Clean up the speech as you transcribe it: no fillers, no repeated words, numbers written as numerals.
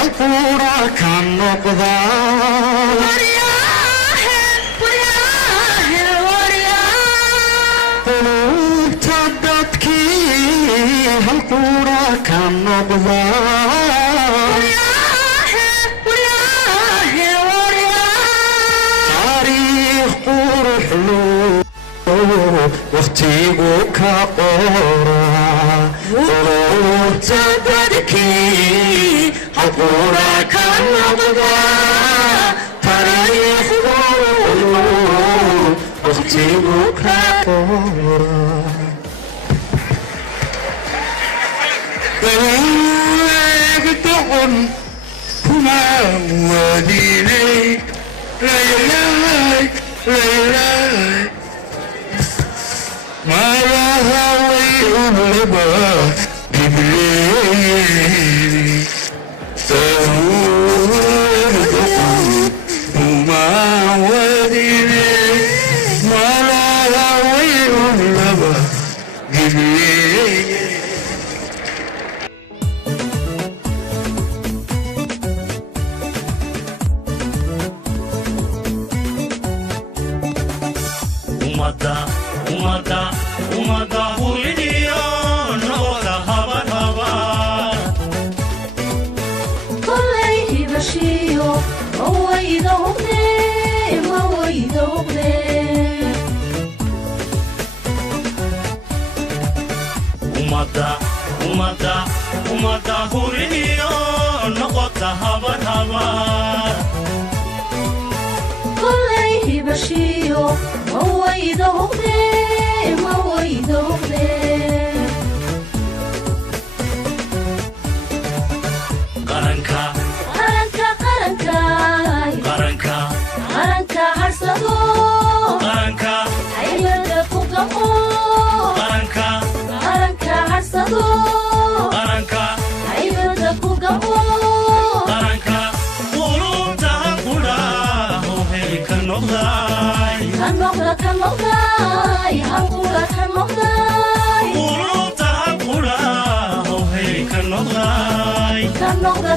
halkuura ka noqda qulubta dadkii halkuura ka noqda taariikh quruxlu waqtigu ka qora qulubta dadkii halkuura ka noqda taariikh quruxlu waqtigu ka qora دعم كما وديني ليلاي ليلاي ما لها ويغلبا جبريل تهور كما وديني ما لها ويغلبا جبريل umada hulidiyo noqda habar habar kollay hibashiyo mawayda hubne umada hulidiyo noqda habar habar kollay hibashiyo mawayda hubne qaranka harsado qaranka haybada ku gamo qaranka harsado qaranka haybada ku gamo qaranka qulubta qura hoohay ka noqday halkuura ka noqday qulubta qura hoohay ka noqday ka noqda